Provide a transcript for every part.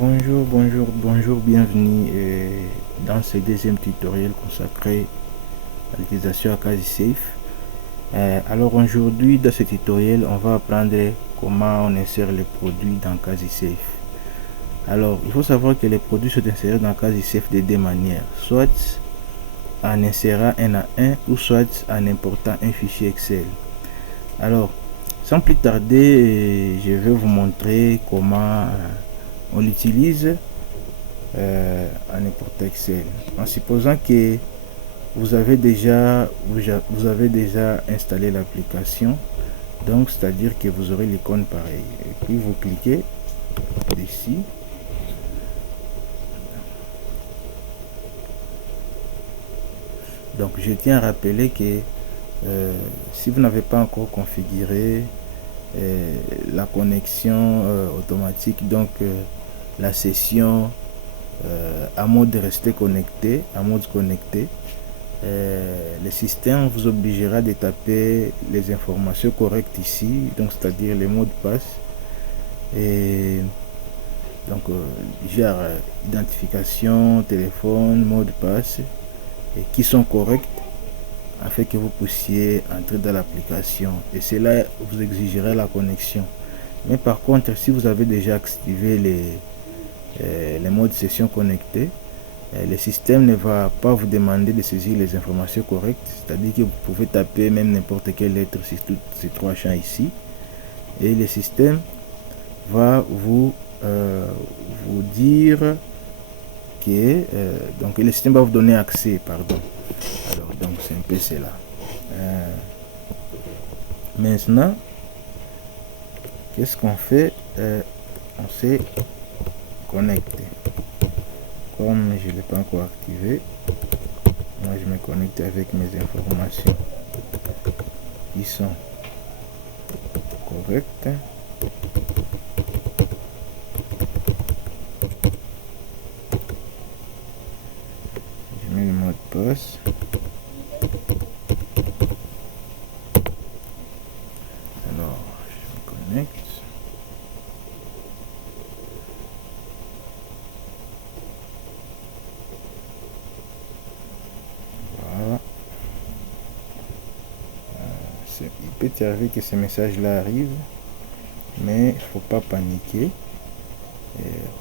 Bonjour, bienvenue dans ce deuxième tutoriel consacré à l'utilisation à QuasiSafe. Alors aujourd'hui, dans ce tutoriel, on va apprendre comment on insère les produits dans QuasiSafe. Alors, il faut savoir que les produits sont insérés dans QuasiSafe de deux manières, soit en insérant un à un ou soit en important un fichier Excel. Alors, sans plus tarder, je vais vous montrer comment on l'utilise en import Excel, en supposant que vous avez déjà installé l'application, donc c'est à dire que vous aurez l'icône pareil et puis vous cliquez ici. Donc je tiens à rappeler que si vous n'avez pas encore configuré la connexion automatique, donc la session à mode rester connecté, le système vous obligera de taper les informations correctes ici, donc c'est à dire les mots de passe et donc genre identification, téléphone, mot de passe et qui sont corrects afin que vous puissiez entrer dans l'application, et cela vous exigera la connexion. Mais par contre, si vous avez déjà activé les modes session connectés, le système ne va pas vous demander de saisir les informations correctes, c'est-à-dire que vous pouvez taper même n'importe quelle lettre sur tous ces trois champs ici et le système va vous dire que donc le système va vous donner accès, pardon. Alors donc c'est un peu cela. Maintenant, qu'est-ce qu'on fait? On s'est connecté. Comme je ne l'ai pas encore activé, moi je me connecte avec mes informations qui sont correctes. Je mets le mot de passe. Alors je me connecte. Il peut arriver que ces messages-là arrivent, mais il ne faut pas paniquer.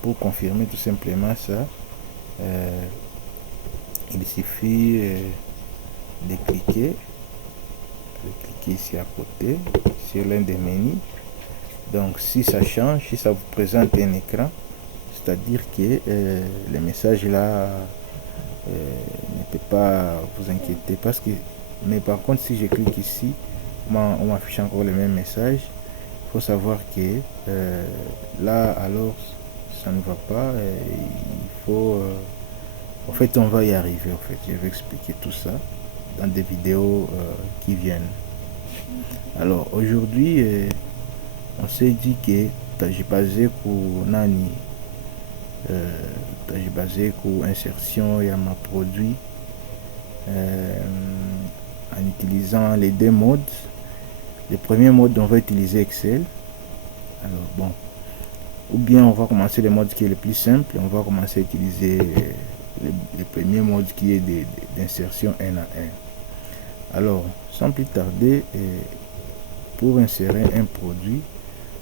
Pour confirmer tout simplement ça, il suffit de cliquer ici à côté sur l'un des menus. Donc si ça change, si ça vous présente un écran, c'est-à-dire que le message là ne peut pas vous inquiéter, parce que mais par contre si je clique ici, on m'affiche encore le même message. Il faut savoir que là alors ça ne va pas, il faut en fait on va y arriver. En fait je vais expliquer tout ça dans des vidéos qui viennent. Alors aujourd'hui on s'est dit que j'ai basé pour nani j'ai basé pour insertion et à ma produit en utilisant les deux modes. Le premier mode, on va utiliser Excel. Alors bon, ou bien on va commencer le mode qui est le plus simple, on va commencer à utiliser le premier mode qui est d'insertion 1 à 1. Alors sans plus tarder, pour insérer un produit,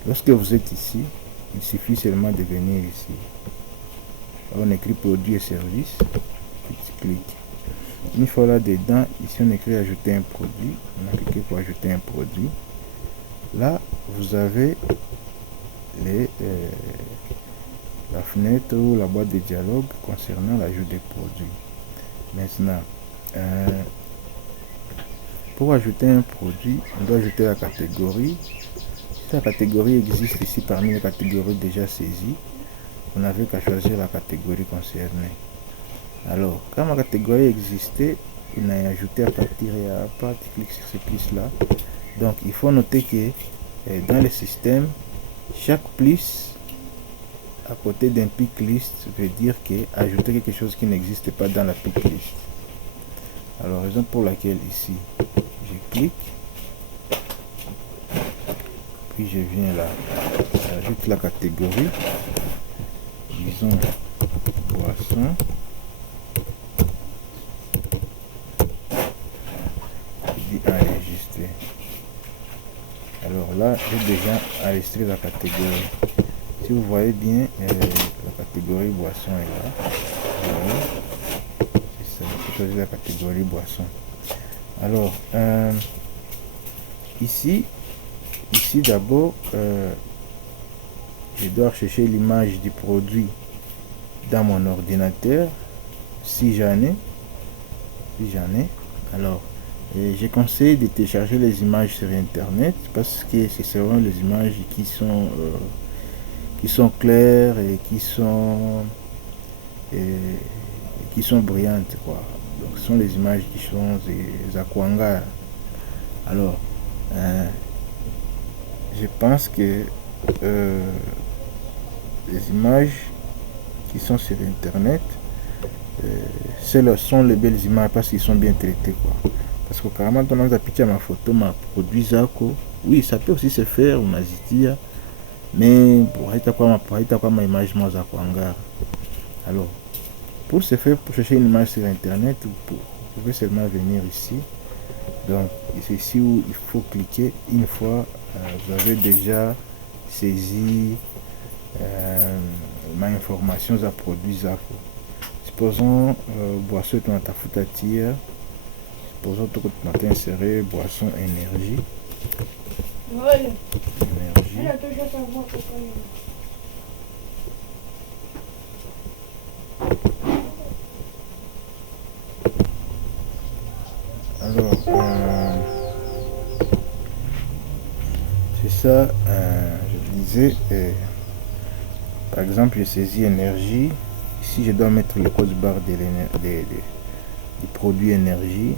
lorsque vous êtes ici, il suffit seulement de venir ici. On écrit produit et service, clique. Une fois là dedans, ici on écrit ajouter un produit, on a cliqué pour ajouter un produit. Là vous avez la fenêtre ou la boîte de dialogue concernant l'ajout des produits. Maintenant, pour ajouter un produit, on doit ajouter la catégorie. Si la catégorie existe ici parmi les catégories déjà saisies, on n'avait qu'à choisir la catégorie concernée. Alors, quand ma catégorie existait, il n'a ajouté à partir et à part, tu cliques sur ce plus là. Donc, il faut noter que dans le système, chaque plus à côté d'un pick list veut dire que ajouter quelque chose qui n'existe pas dans la pick list. Alors, raison pour laquelle ici, je clique, puis je viens là, j'ajoute la catégorie. disons boisson. Je dis enregistrer. Alors là, j'ai déjà enregistré la catégorie. Si vous voyez bien, la catégorie boisson est là. C'est ça, je choisis la catégorie boisson. Alors, ici d'abord, je dois chercher l'image du produit dans mon ordinateur, si j'en ai. Alors, je conseille de télécharger les images sur internet parce que ce seront les images qui sont claires et qui sont brillantes, quoi. Donc ce sont les images qui sont des aquangars. Alors je pense que les images qui sont sur internet, celles sont les belles images parce qu'ils sont bien traités, quoi. Parce que carrément dans la picture ma photo ma produit zako, oui ça peut aussi se faire unazitia, mais haitakuwa ma image moi za kuangara. Alors pour ce faire, pour chercher une image sur internet, vous pouvez seulement venir ici. Donc c'est ici où il faut cliquer une fois vous avez déjà saisi ma information za produit zako. Supposons boisson tunatafuta tia, supposons tuko tunataka insérer boisson énergie. Voilà. Énergie. Alors c'est ça, je disais, par exemple, je saisis énergie. Ici, je dois mettre le code barre du produit énergie.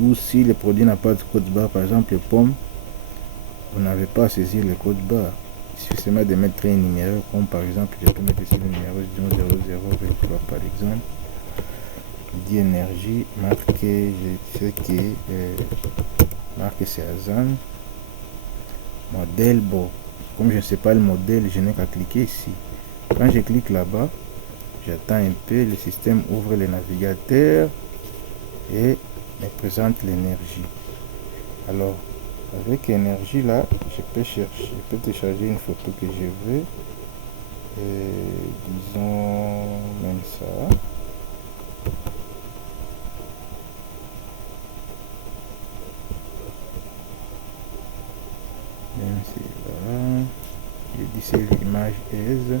Ou si le produit n'a pas de code barre, par exemple, les pommes, vous n'avez pas à saisir le code barre. Il suffit seulement de mettre un numéro, comme par exemple, je peux mettre ici le numéro 0023 par exemple. Je dis énergie, marqué, je sais que marqué c'est Azan. Modèle, bon, comme je ne sais pas le modèle, je n'ai qu'à cliquer ici. Quand je clique là-bas, j'attends un peu, le système ouvre le navigateur et me présente l'énergie. Alors, avec énergie là, je peux télécharger une photo que je veux. Disons même ça. Même si voilà, je dis c'est l'image aise.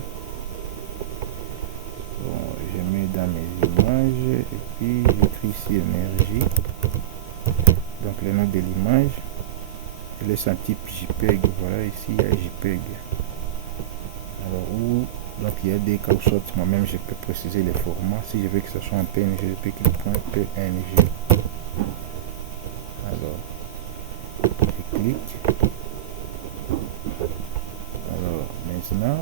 Bon, je mets dans mes images et puis j'écris ici énergie. Donc le nom de l'image, je laisse un type JPEG. Voilà, ici il y a JPEG. Alors où donc il y a des cas où soit moi-même je peux préciser les formats. Si je veux que ce soit en PNG, je peux cliquer .png. Alors je clique. Alors maintenant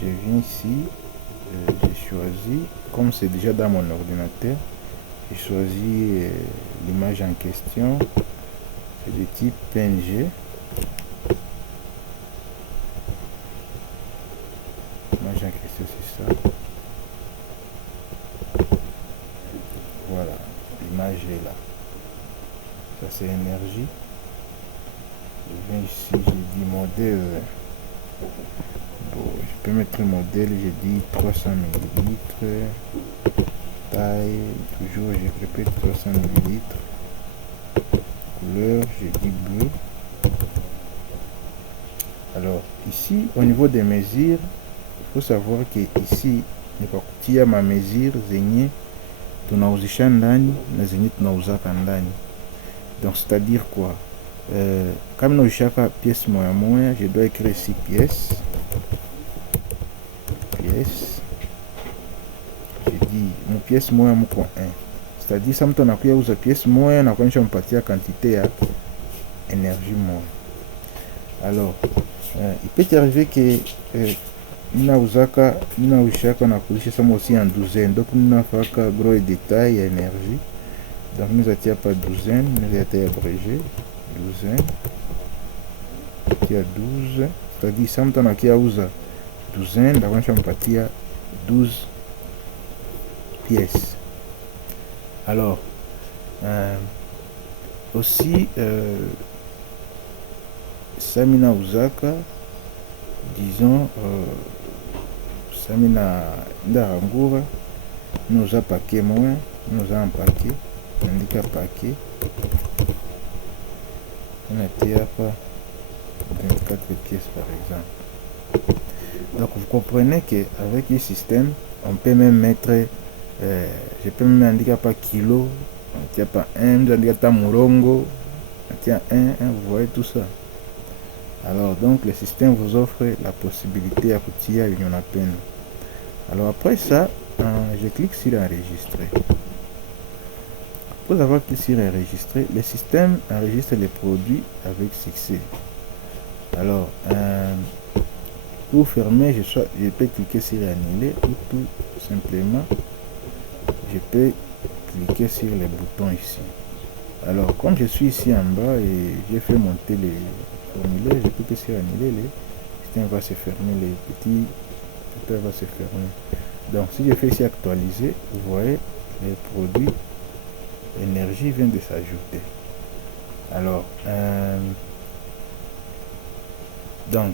je viens ici, j'ai choisi, comme c'est déjà dans mon ordinateur, j'ai choisi l'image en question, c'est de type PNG. L'image en question c'est ça. Voilà, l'image est là. Ça c'est énergie. Je viens ici, j'ai dit modèle. Bon, je peux mettre le modèle, j'ai dit 300 ml. Taille, toujours je répète 300 ml. Couleur, j'ai dit bleu. Alors ici, au niveau des mesures, il faut savoir que ici, il y a ma mesure zenye tunauzisha ndani na zenye tunauzaka ndani. Donc c'est-à-dire quoi? Comme nous chaque pièce moya moya, je dois écrire ici pièce. Je dis mon pièce moya mko 1. C'est-à-dire ça mtu anakuya uza pièce moya na kuonyesha mpatia quantité ya énergie moya. Alors il peut arriver que ninaushaka na kulisha sama aussi en douzaine. Donc ninafaka gros détail ya énergie. Donc nous atia pas douzaine, nous atia abrégé douzaine. Il y a 12, c'est-à-dire ça mtu anakia uza douzaine, ndakuonyesha mpatia 12 pièces. Alors aussi samina uzaka, disons samina ndarangura nous a paquet moins, nous a un paquet, indique paquet, on a tiré pas 24 pièces par exemple. Donc vous comprenez que avec ce système on peut même mettre je peux même indiquer pas kilo, on tient pas un, indiquer ta murongo, on tient un, vous voyez tout ça. Alors donc le système vous offre la possibilité à coutir à union à peine. Alors après ça, je clique sur enregistrer. Après avoir cliqué sur enregistrer, le système enregistre les produits avec succès. Alors pour fermer, je peux cliquer sur annuler ou tout simplement je peux cliquer sur les boutons ici. Alors comme je suis ici en bas et j'ai fait monter les formulaires, je clique sur annuler, le système va se fermer, les petits bouton va se fermer. Donc si je fais ici actualiser, vous voyez les produits énergie vient de s'ajouter. Alors donc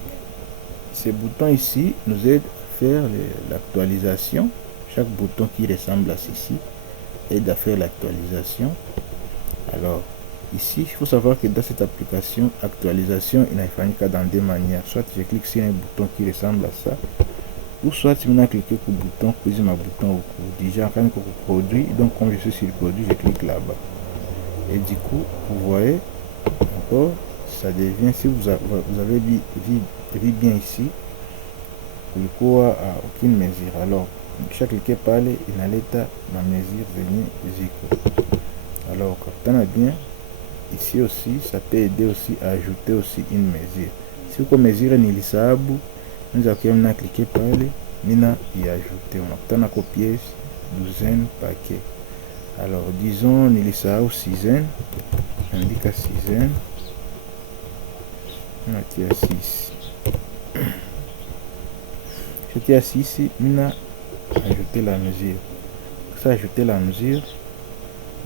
ces boutons ici nous aident à faire l'actualisation. Chaque bouton qui ressemble à ceci aide à faire l'actualisation. Alors ici il faut savoir que dans cette application actualisation il n'a fallu qu'à dans deux manières. Soit je clique sur un bouton qui ressemble à ça, ou soit tu m'as cliqué sur le bouton puis ma bouton au déjà quand on produit. Donc comme je suis sur le produit, je clique là-bas et du coup vous voyez encore ça devient, si vous avez vu bien ici le cours à aucune mesure. Alors chaque cliquet parle inaleta ma mesure venir ziko. Alors quand on a bien ici aussi ça peut aider aussi à ajouter aussi une mesure. Si vous mesure ni lisabu nous avons cliqué parle nina y ajouter, on a copié douzaine paquet. Alors disons ni lisabu sizaine, indique à sizaine, on a tiré à 6. Je tiens à 6, mina ajouter la mesure. Ça ajouter la mesure,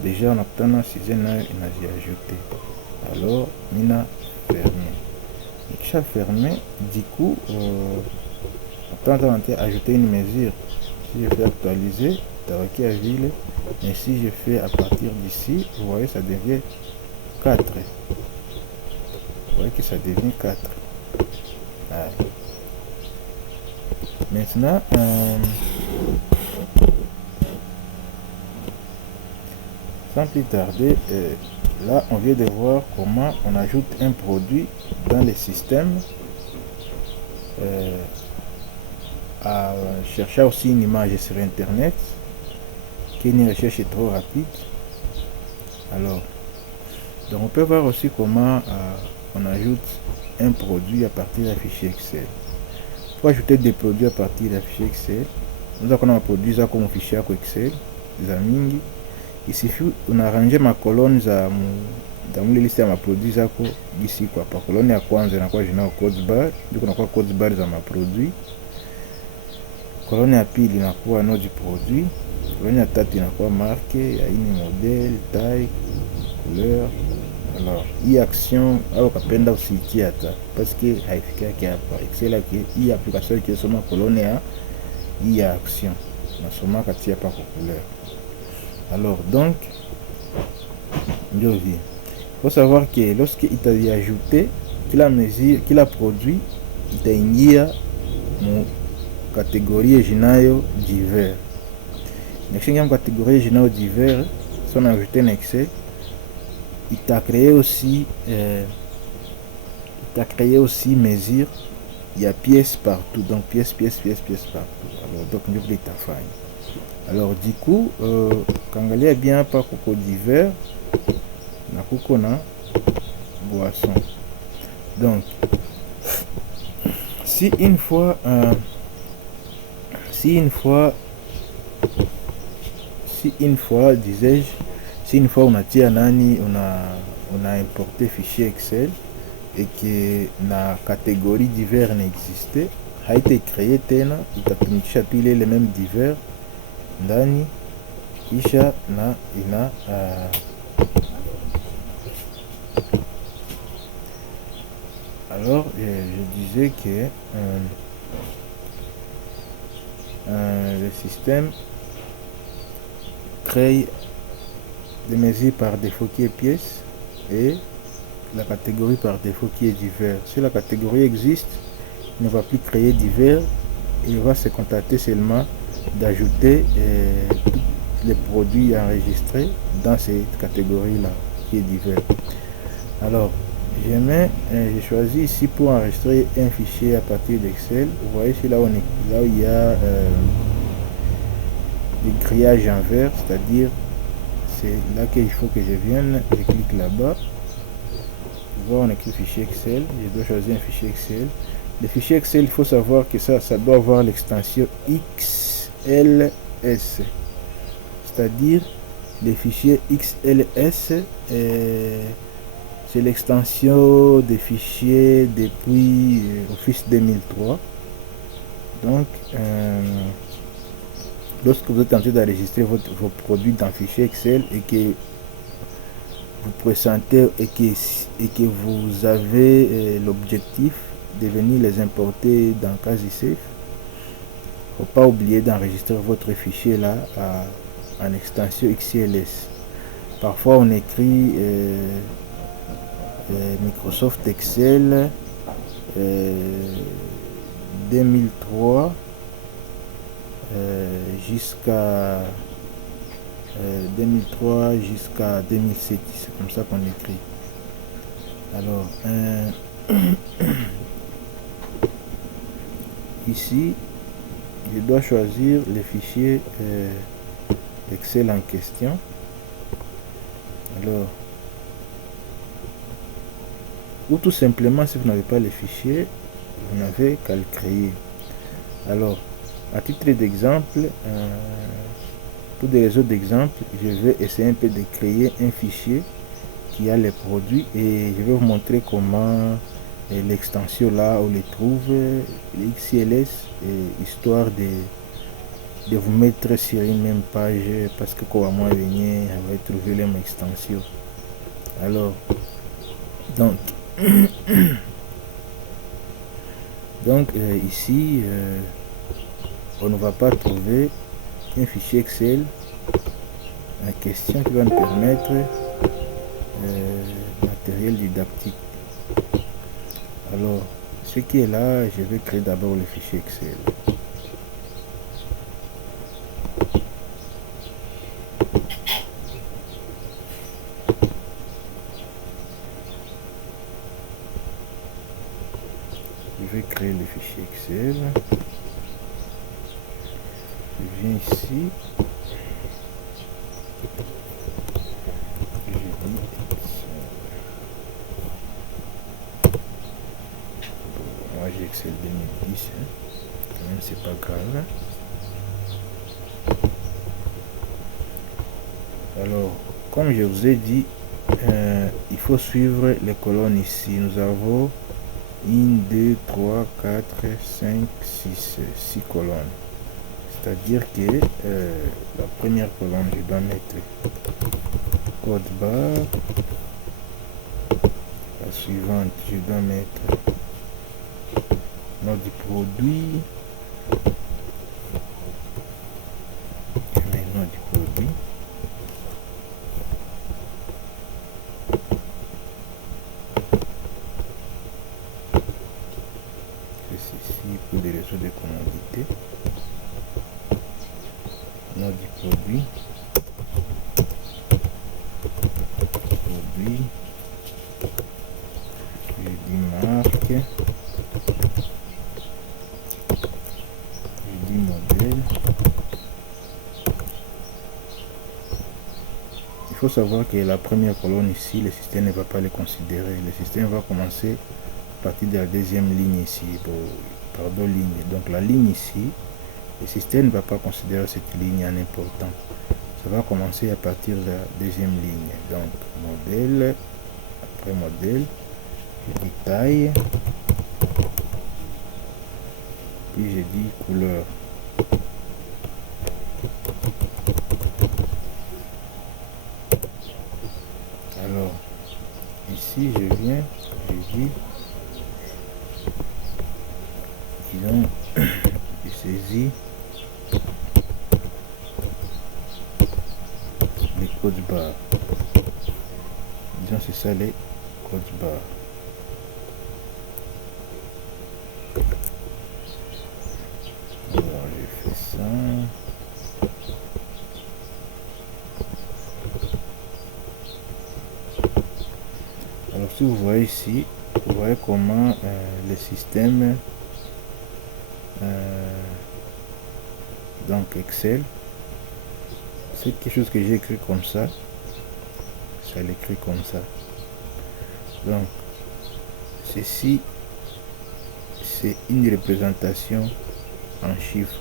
déjà on a 6 il a ajouté. Alors mina fermé. Et ça fermé, du coup on a ajouter une mesure. Si je fais actualiser, Taraki à ville, et si je fais à partir d'ici, vous voyez ça devient 4. Vous voyez que ça devient 4. Ah. Maintenant sans plus tarder, là on vient de voir comment on ajoute un produit dans le système à chercher aussi une image sur internet qui une recherche est trop rapide. Alors donc on peut voir aussi comment on ajoute un produit à partir d'un fichier Excel. Pour ajouter des produits à partir d'un fichier Excel, nous avons un produit comme fichier Excel des amis. Il suffit on arranger ma colonne dans la liste ya produits zako ici quoi. Par colonne ya kwanza na kwa jina code bar, ndiko na kwa code bar za ma produits. Colonne ya pili na kwa nom du produit. Colonne ya tatu na kwa marque ya ini modèle, taille, couleur. Alors hii action au kapenda usiitie hata parce que haifiki hapa Excel yake hii application qui soma colonne ya hii action nasoma kati hapa kwa couleur. Alors donc il faut savoir que lorsqu'il t'a ajouté qu'il a mesure qu'il a produit itaingia mu catégorie jinayo divers. N'existinga mu catégorie jinayo divers si on a ajouté un Excel, il t'a créé aussi mesure, il y a pièces partout, donc pièces partout. Alors donc nous les t'a fait. Alors du coup quand il y a bien pas coco divers na coco na boisson. Donc si une fois disais-je, si une fois on a tia nani on a importé fichier Excel et que la catégorie divers n'existait, haitaicree tena, itatumikisha tu ile même divers ndani, kisha na ina alors je disais que le système crée des mesures par défaut qui est pièce et la catégorie par défaut qui est divers. Si la catégorie existe, il ne va plus créer divers, il va se contenter seulement d'ajouter tous les produits enregistrés dans cette catégorie-là qui est divers. Alors, j'ai choisi ici pour enregistrer un fichier à partir d'Excel. Vous voyez ici là où il y a des grillages en vert, c'est-à-dire c'est là qu'il faut que je vienne. Je clique là-bas. On écrit fichier Excel. Je dois choisir un fichier Excel. Le fichier Excel, il faut savoir que ça doit avoir l'extension XLS. C'est-à-dire le fichier XLS, c'est l'extension des fichiers depuis Office 2003. Donc, lorsque vous êtes en train d'enregistrer vos produits dans le fichier Excel et que vous présentez et que vous avez l'objectif de venir les importer dans CasiSafe, il ne faut pas oublier d'enregistrer votre fichier là en extension XLS. Parfois on écrit Microsoft Excel 2003 jusqu'à 2007, c'est comme ça qu'on écrit. Alors ici je dois choisir le fichier Excel en question. Alors, ou tout simplement, si vous n'avez pas le fichier, vous n'avez qu'à le créer. Alors, à titre d'exemple, pour des réseaux d'exemple, je vais essayer un peu de créer un fichier qui a les produits et je vais vous montrer comment l'extension là on les trouve, les XLS, histoire de vous mettre sur une même page, parce que quand moi venir, on va trouver les mêmes extensions. Alors, donc ici, on ne va pas trouver un fichier Excel en question qui va nous permettre matériel didactique. Alors, ce qui est là, je vais créer d'abord le fichier Excel. Je vais créer le fichier Excel. Je viens ici. Je dis moi j'ai Excel 2010, quand même c'est pas grave. Alors, comme je vous ai dit, il faut suivre les colonnes ici. Nous avons 1, 2, 3, 4, 5, 6 colonnes. C'est-à-dire que la première colonne, je dois mettre code barre. La suivante, je dois mettre nom du produit. Je mets nom du produit. Ceci pour des réseaux de commodité. Nom du produit. Produit. Je dis marque. Je dis modèle. Il faut savoir que la première colonne ici, le système ne va pas les considérer. Le système va commencer à partir de la deuxième ligne ici, par deux lignes. Donc la ligne ici, le système ne va pas considérer cette ligne en important. Ça va commencer à partir de la deuxième ligne. Donc modèle, après modèle, je dis taille. puis j'ai dit couleur. Alors ici je viens, je dis, disons, je saisis les codes barres. Disons c'est ça les codes barres. Alors je fais ça. Alors si vous voyez ici, vous voyez comment le système donc Excel, c'est quelque chose que j'ai écrit comme ça, ça l'écrit comme ça. Donc ceci c'est une représentation en chiffres.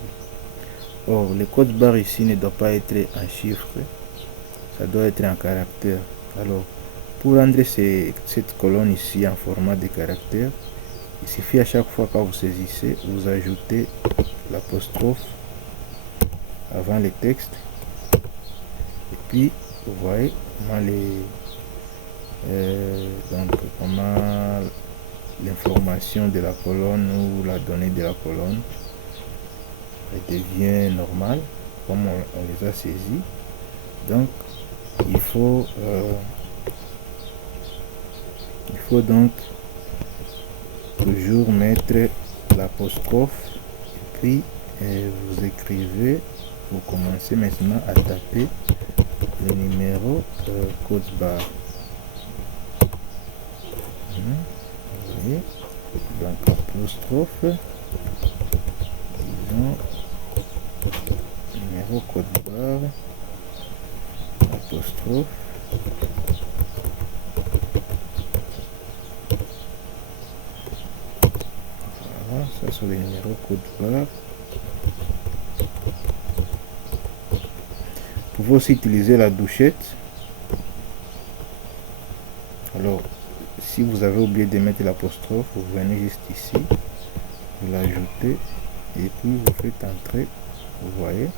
Or le code barre ici ne doit pas être en chiffres, ça doit être en caractère. Alors pour rendre cette colonne ici en format de caractère, il suffit à chaque fois que vous saisissez, vous ajoutez l'apostrophe avant le texte, et puis vous voyez comment donc comment l'information de la colonne ou la donnée de la colonne devient normale comme on les a saisis. Donc il faut donc toujours mettre l'apostrophe, et puis vous écrivez, vous commencez maintenant à taper le numéro code barre. Vous voyez, donc apostrophe, disons numéro code barre, apostrophe, voilà, ça c'est le numéro code barre. Vous pouvez aussi utiliser la douchette. Alors si vous avez oublié de mettre l'apostrophe, vous venez juste ici, vous l'ajoutez et puis vous faites entrer, vous voyez.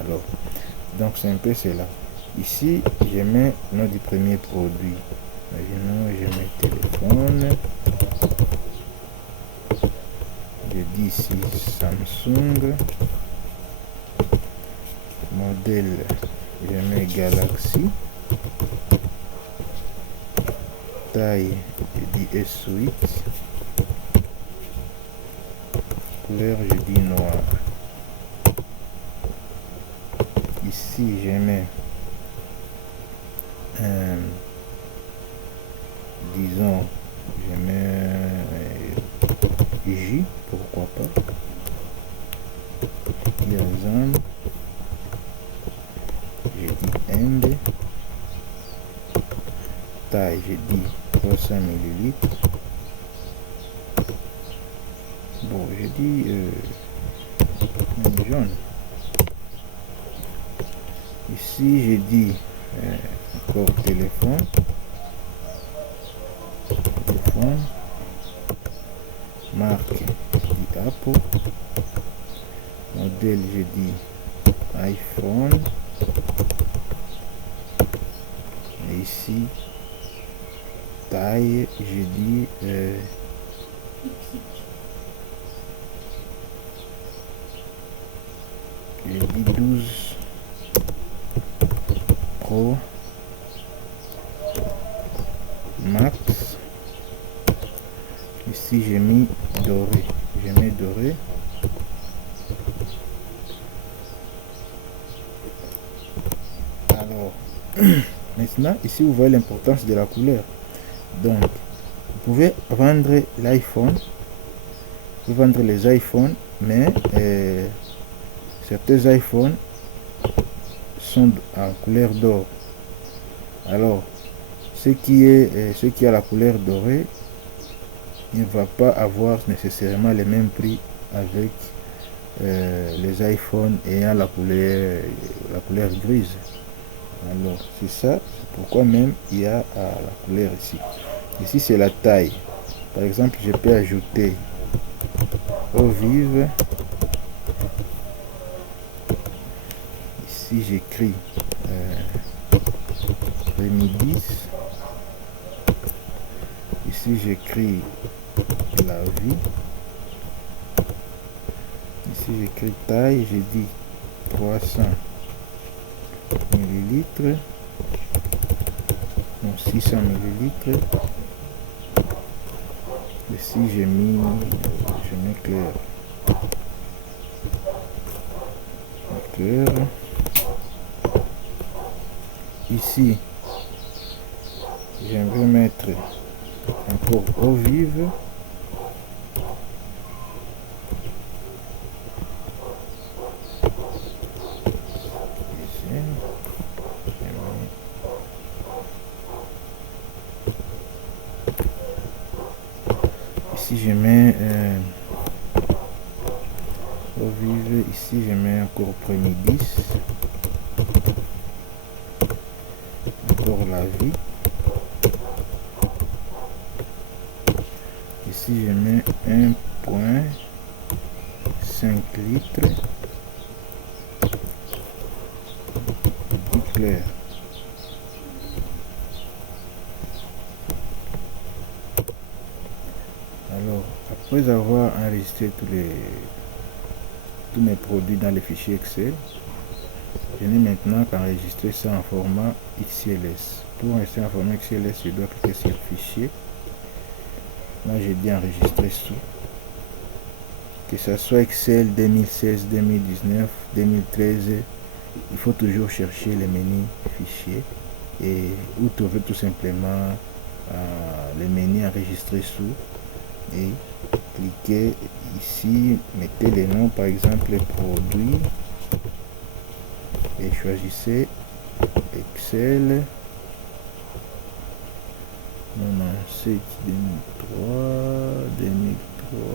Alors donc c'est un peu cela. Ici je mets le nom du premier produit, imaginons je mets téléphone, je dis ici Samsung, modèle je mets Galaxy, taille je dis S8, couleur je dis noir. Ici je mets disons je mets J, pourquoi pas, Yazan, je dis MB, taille je dis 300 ml, bon je dis jaune. Ici je dis encore téléphone, marque je dis Apple, modèle je dis iPhone, et ici taille je dis je dis 12 Pro Max. Ici j'ai mis doré, je mets doré. Alors maintenant ici vous voyez l'importance de la couleur. Donc vous pouvez vendre l'iPhone, vous vendre les iPhones, mais certains iPhones sont en couleur d'or. Alors ce qui a la couleur dorée ne va pas avoir nécessairement le même prix avec les iPhones ayant la couleur grise. Alors c'est ça, c'est pourquoi même il y a la couleur ici. Ici c'est la taille. Par exemple je peux ajouter eau vive. Ici j'écris Rémi 10. Ici j'écris la vie. Ici j'écris taille, j'ai dit 300 millilitres. Non, 600 millilitres. Ici j'ai mis, je mets clair. Clair. Ici, je vais mettre encore eau vive. Ici, je mets eau vive. Ici, je mets encore premier 10. Encore la vie. Ici, je mets 1,5 litres. Clair. Alors, après avoir enregistré tous mes produits dans le fichier Excel, je n'ai maintenant qu'à enregistrer ça en format XLS. Pour enregistrer en format XLS, je dois cliquer sur Fichier. Là, j'ai dit enregistrer sous. Que ce soit Excel 2016, 2019, 2013, il faut toujours chercher le menu Fichier et ou trouver tout simplement le menu enregistrer sous et cliquez ici, mettez les noms, par exemple produit et choisissez Excel 97 2003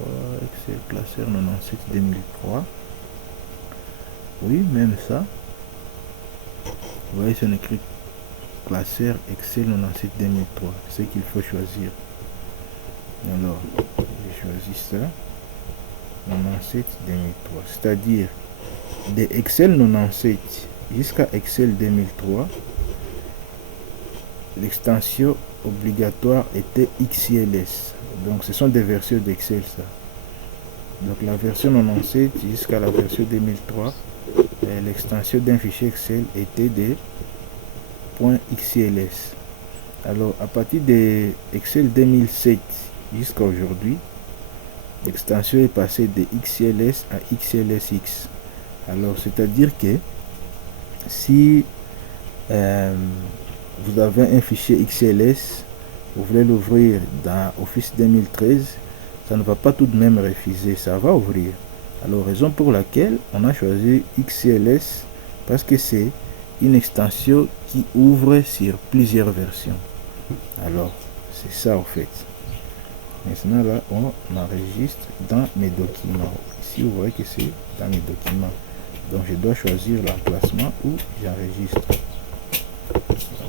Excel classeur 97 2003. Oui, même ça. Vous voyez, c'est écrit classeur Excel 97 2003. C'est ce qu'il faut choisir. Alors, j'ai choisi ça 97 2003, c'est-à-dire de Excel 97 jusqu'à Excel 2003, l'extension obligatoire était XLS. Donc ce sont des versions d'Excel ça. Donc la version 97 jusqu'à la version 2003, l'extension d'un fichier Excel était de .xls. Alors à partir de Excel 2007 jusqu'à aujourd'hui, l'extension est passée de XLS à XLSX. Alors c'est-à-dire que si vous avez un fichier XLS, vous voulez l'ouvrir dans Office 2013, ça ne va pas tout de même refuser, ça va ouvrir. Alors raison pour laquelle on a choisi XLS, parce que c'est une extension qui ouvre sur plusieurs versions. Alors c'est ça en fait. Maintenant là on enregistre dans mes documents. Ici vous voyez que c'est dans mes documents. Donc je dois choisir l'emplacement où j'enregistre.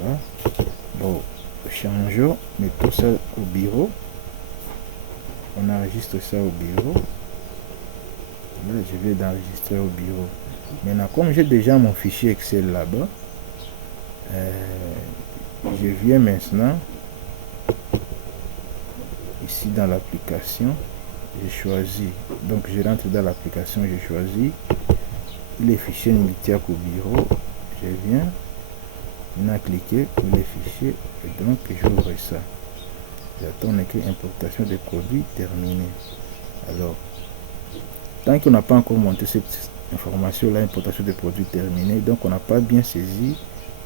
Voilà. Bon, changeons, mettons ça au bureau. On enregistre ça au bureau. Là je vais d'enregistrer au bureau. Maintenant comme j'ai déjà mon fichier Excel là-bas, je viens maintenant ici dans l'application, j'ai choisi, donc je rentre dans l'application, j'ai choisi les fichiers Nilitiaq au bureau, je viens maintenant cliquer sur les fichiers et donc j'ouvre ça. J'attends écrit importation des produits terminé. Alors tant qu'on n'a pas encore monté cette information là, importation des produits terminés, donc on n'a pas bien saisi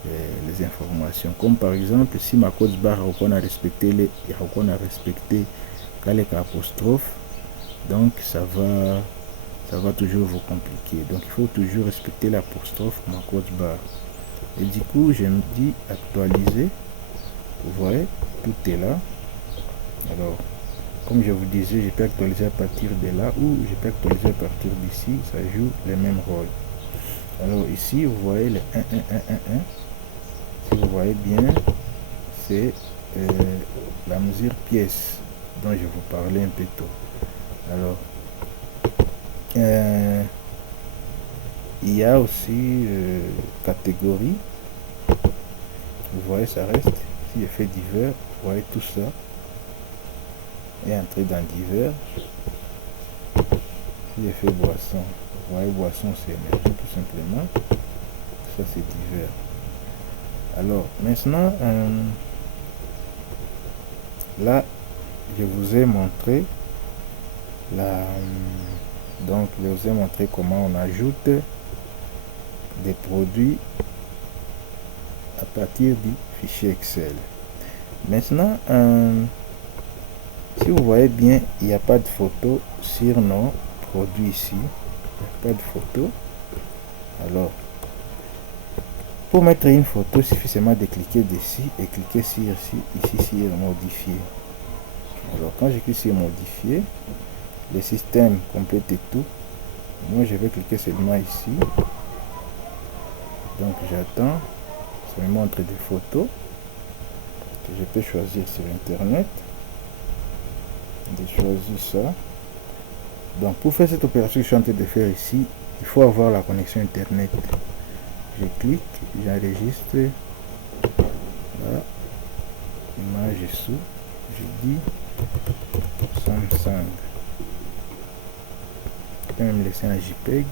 les informations, comme par exemple si ma code barre on a respecté les apostrophe, donc ça va toujours vous compliquer. Donc il faut toujours respecter l'apostrophe ma code barre. Et du coup je me dis actualiser. Vous voyez, tout est là. Alors comme je vous disais, je peux actualiser à partir de là ou je peux actualiser à partir d'ici, ça joue les mêmes rôles. Alors ici vous voyez le 1 1 1 1 1. Si vous voyez bien, c'est la mesure pièce dont je vous parlais un peu tôt. Alors Il y a aussi catégorie. Vous voyez, ça reste. Si je fais divers, vous voyez tout ça est entré dans divers. Si je fais boisson, vous voyez, boisson c'est énergie tout simplement. Ça c'est divers. Alors maintenant, là, je vous ai montré donc je vous ai montré comment on ajoute des produits à partir du fichier Excel. Maintenant, si vous voyez bien, il n'y a pas de photo sur nos produits ici. Il n'y a pas de photo. Alors, pour mettre une photo, il suffit seulement de cliquer dessus et cliquer sur ici sur modifier. Alors, quand je clique sur modifier, le système complète et tout. Moi, je vais cliquer seulement ici. Donc, j'attends. Ça me montre des photos que je peux choisir sur Internet. Je choisis ça. Donc, pour faire cette opération que je suis en train de faire ici, il faut avoir la connexion Internet. Je clique, j'enregistre. Là, image sous. Je dis Samsung. Je peux même laisser un JPEG.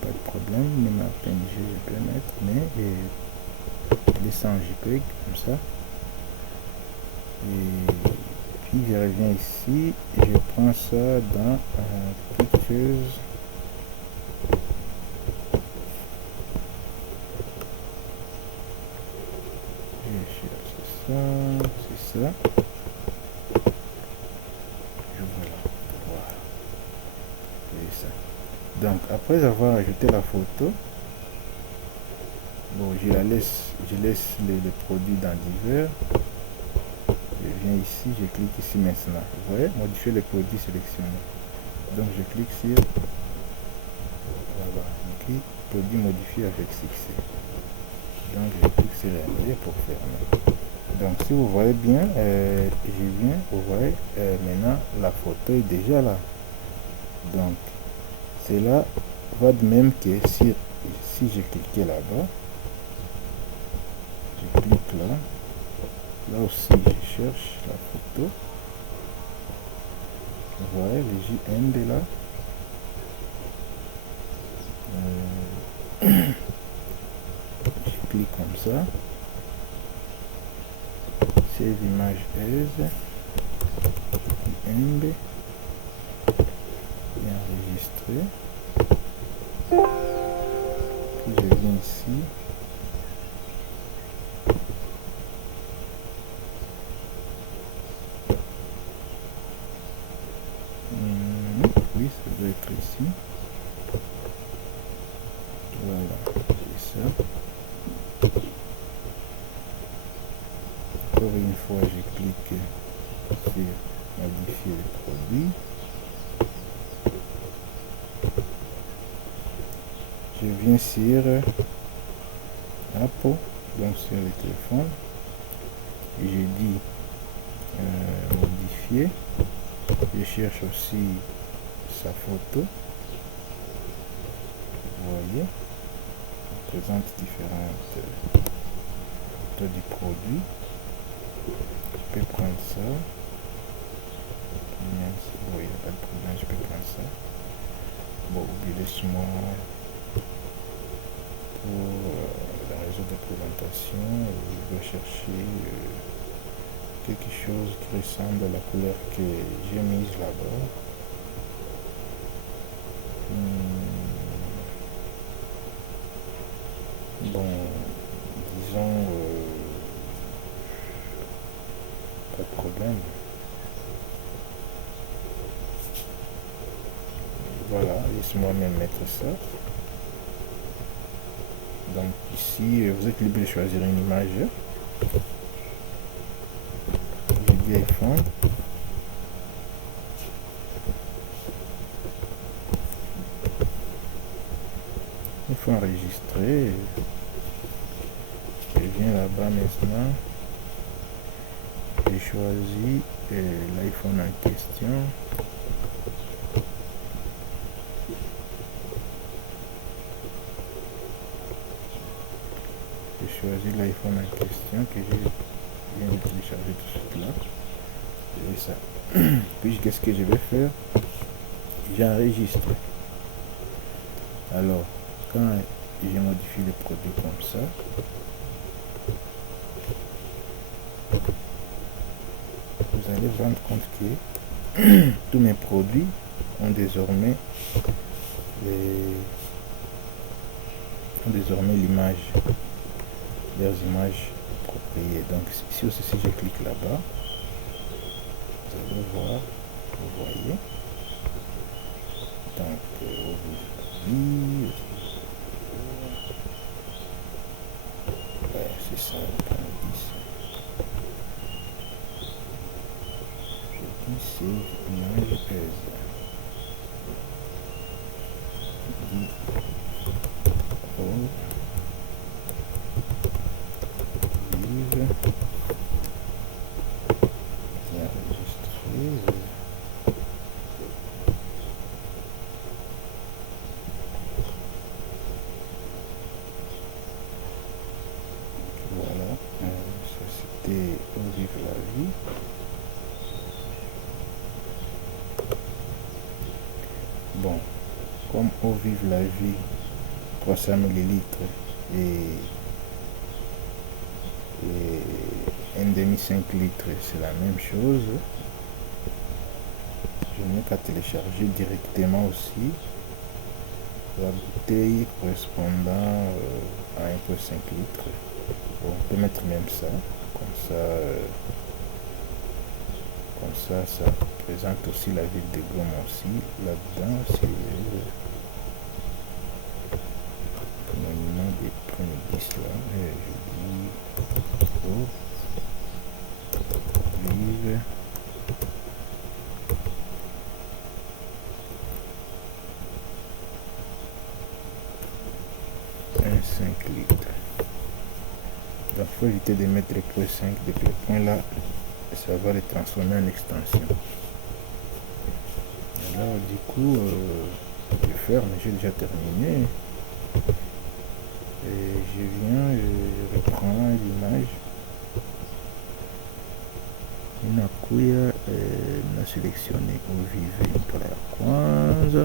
Pas de problème, même un PNG je peux mettre, mais laisser un JPEG comme ça. Et puis je reviens ici, je prends ça dans Pictures. Je cherche ça, c'est ça. Voilà. Et ça. Donc après avoir ajouté la photo, bon, je laisse les produits dans divers. Je viens ici, je clique ici maintenant. Vous voyez, modifier les produits sélectionnés. Donc je clique sur voilà, ok, produit modifié avec succès. Donc je clique sur enlever pour fermer. Donc si vous voyez bien, je viens, vous voyez, maintenant la photo est déjà là. Donc cela va de même que si j'ai cliqué là-bas, je clique là. Là aussi, je cherche la photo. Vous voyez, le JN de là. Je clique comme ça. Save image as. JN. Et enregistrer. Puis je viens ici. Oui, ça doit être ici. Voilà, c'est ça. Encore une fois, je clique sur modifier le produit. Je viens sur Apple, donc sur le téléphone. Et je dis modifier. Je cherche aussi sa photo. Vous voyez, on présente différentes photos du produit. Je peux prendre ça. Bon, il n'y a pas de problème, je peux prendre ça. Bon, laisse-moi pour la raison de présentation, je dois chercher quelque chose qui ressemble à la couleur que j'ai mise là-bas. Bon, disons, pas de problème. Voilà, laisse-moi même mettre ça. Donc ici, vous êtes libre de choisir une image. Je dis iPhone. Il faut enregistrer. Je viens là-bas maintenant. J'ai choisi l'iPhone en question. choisir l'iPhone en question que je viens de télécharger tout de suite là. Et ça. Puis qu'est-ce que je vais faire? J'enregistre. Alors, quand je modifie le produit comme ça, vous allez vous rendre compte que tous mes produits ont désormais l'image, leurs images appropriées. Donc ici aussi, si je clique là-bas, vous allez voir, vous voyez. Donc aujourd'hui, c'est ça, je dis c'est image pèse. Vive et enregistré. Voilà, ça c'était Au Vive la Vie. Bon, comme Au Vive la Vie 300 ml et un demi 5 litres, c'est la même chose. Je n'ai qu'à télécharger directement aussi la bouteille correspondant à 1,5 litres. Bon, on peut mettre même ça, comme ça présente aussi la ville de Goma aussi là-dedans. C'est le nom des prémices là. Je dis Au Vive un 5 litres. Donc il faut éviter de mettre les points 5 depuis le point là, ça va les transformer en extension. Alors du coup, je vais faire, mais j'ai déjà terminé. Et je reprends l'image. Inakuya na sélectionné Au Vive Impala ya Kwanza.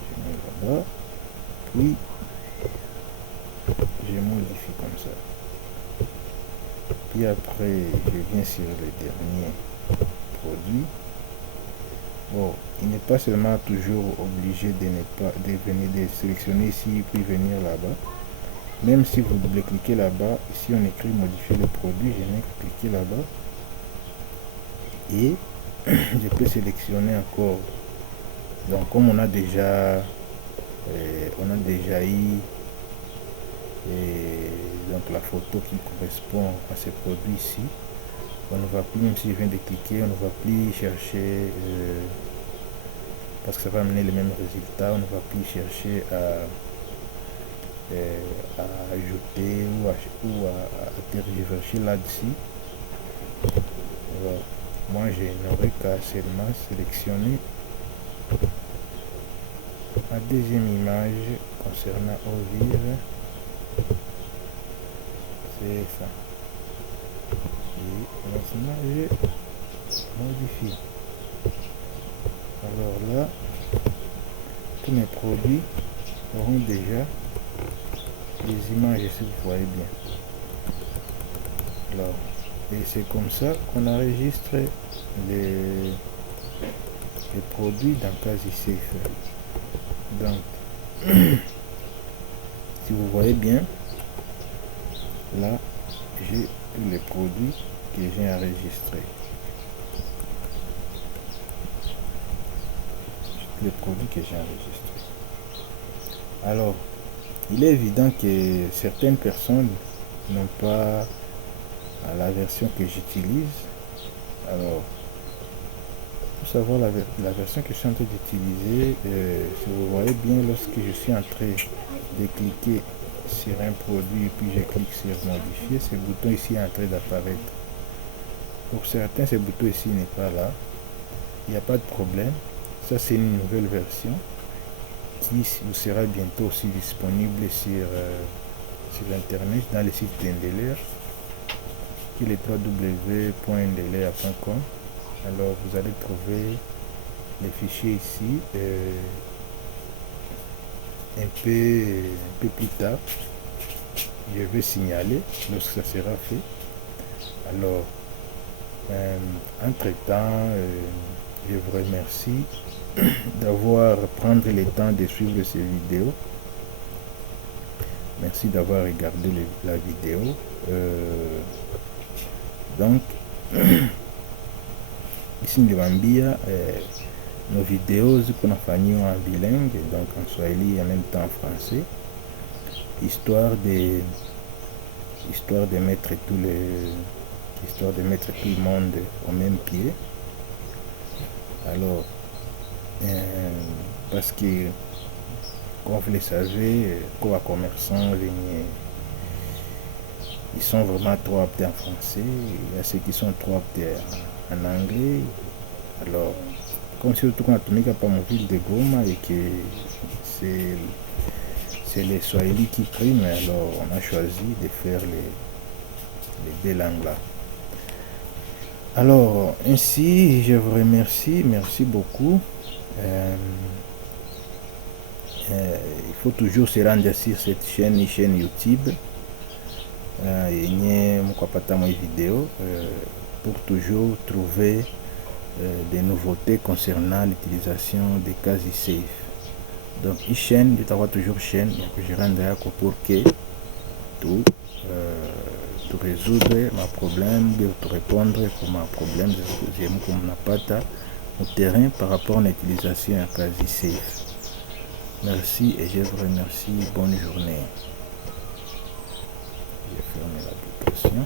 Je mets là-bas. Puis je modifie comme ça. Puis après, je viens sur le dernier produit. Bon, il n'est pas seulement toujours obligé de venir de sélectionner ici puis venir là-bas. Même si vous double-cliquez là-bas, ici on écrit modifier le produit, je n'ai que cliquer là-bas et je peux sélectionner encore. Donc comme on a déjà eu donc la photo qui correspond à ce produit ici, on ne va plus, même si je viens de cliquer, on ne va plus chercher parce que ça va amener les mêmes résultats. On ne va plus chercher à ajouter ou à tergiverser là-dessus. Voilà. Moi je n'aurai qu'à seulement sélectionner la deuxième image concernant Au Vive. C'est ça. Et maintenant je modifie. Alors là, tous mes produits auront déjà les images, si vous voyez bien. Alors, et c'est comme ça qu'on enregistre les produits dans CasiSafe. Donc, si vous voyez bien, là, j'ai les produits que j'ai enregistrés. Les produits que j'ai enregistrés. Alors, il est évident que certaines personnes n'ont pas la version que j'utilise. Alors, pour savoir la version que je suis en train d'utiliser, si vous voyez bien, lorsque je suis en train de cliquer sur un produit et puis je clique sur modifier, ce bouton ici est en train d'apparaître. Pour certains, ce bouton ici n'est pas là. Il n'y a pas de problème. Ça, c'est une nouvelle version qui vous sera bientôt aussi disponible sur sur internet dans le site d'Endelea, qui est le www.endelea.com. Alors vous allez trouver les fichiers ici. Un peu plus tard, je vais signaler lorsque ça sera fait. Alors, entre-temps, je vous remercie d'avoir prendre le temps de suivre ces vidéos. Merci d'avoir regardé la vidéo. Donc, ici Ndibambia, nos vidéos zikonafanywa en bilingue, donc en swahili et en même temps en français, histoire de mettre tout le monde au même pied. Alors, parce que, comme vous le savez, comme les commerçants, ils sont vraiment trop aptes en français, il y a ceux qui sont trop aptes en anglais. Alors, comme surtout quand on est pas mon ville de Goma et que c'est les Swahili qui priment, alors on a choisi de faire les deux langues là. Alors, ainsi, je vous remercie, merci beaucoup. Il faut toujours se rendre sur cette chaîne YouTube et mukapata moi vidéo pour toujours trouver des nouveautés concernant l'utilisation des quasi safe. Donc une chaîne, tu as toujours chaîne que je rendrai pour que tout résoudre ma problème, de répondre pour ma problème comme n'a pas au terrain par rapport à l'utilisation à quasi safe. Merci et je vous remercie. Bonne journée. Je ferme l'application.